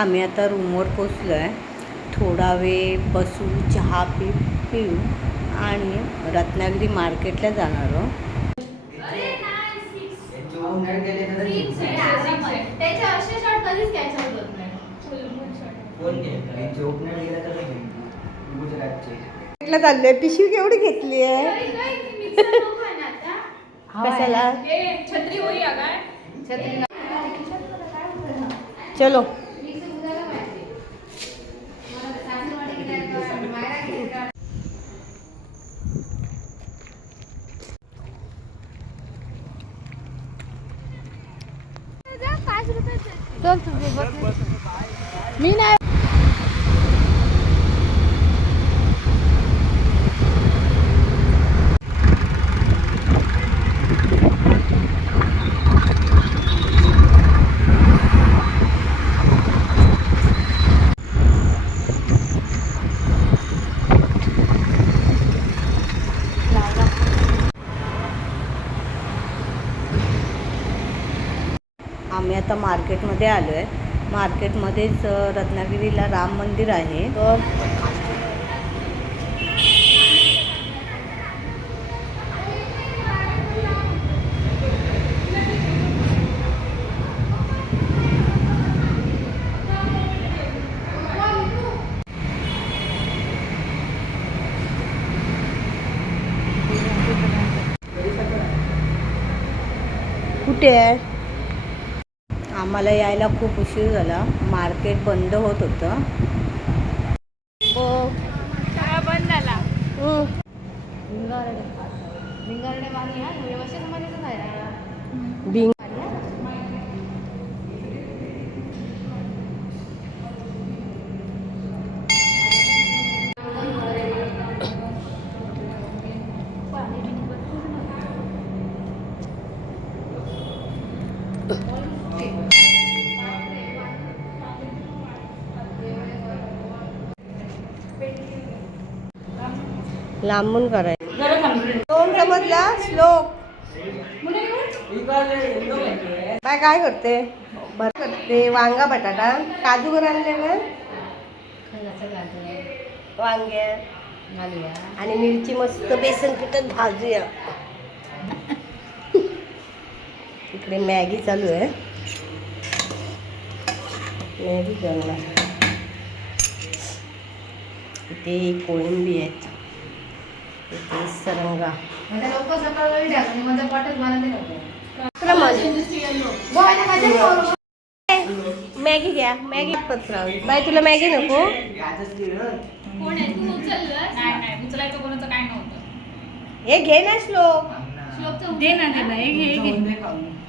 आम्ही आता रूमवर पोचलो आहे थोडा वेळ बसू चहा पी पिऊ आणि रत्नागिरी मार्केटला जाणार आहोत चाललोय. पिशवी केवढी घेतली आहे? कशाला? चलो चल तुझे मी नाही आम्ही आता मार्केटमध्ये आलो आहे. मार्केटमध्येच रत्नागिरीला राम मंदिर आहे. तर कुठे आहे? आम्हाला यायला खूप उशीर झाला. मार्केट बंद होत होतं. हो. बंद झाला. हं. भिंगारडे. वाणी हा व्यवस्थित मध्ये लांबून करायचं. दोन समजला श्लोक. काय काय करते? भर करते. वांगा बटाटा. काजू वर आणले का? वांग्या आणि मिरची मस्त बेसन पिठात भाजूया. इकडे मॅगी चालू आहे. मॅगी करणार इथे कोळंबी आहेत. सरंगा. मॅगी घ्या मॅगी पत्र. बाय तुला मॅगी नको. कोण आहे? तू उचललं नाही नाही उचलायचं कोणाचं काय नव्हतं. हे घे ना श्लोक. दे ना दे ना हे घे हे घे.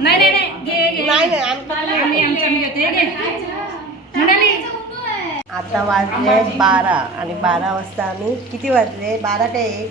नाही नाही नाही घे घे नाही नाही आमचं आम्ही आमच्या मी घेते. हे घे. म्हणाली. आता वाजले बारा आणि बारा वाजता आम्ही किती वाजले? बारा ते एक?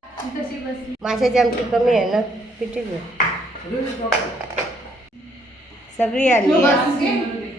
माशाची आमची कमी आहे ना पिठी घे. सगळी आली आहे.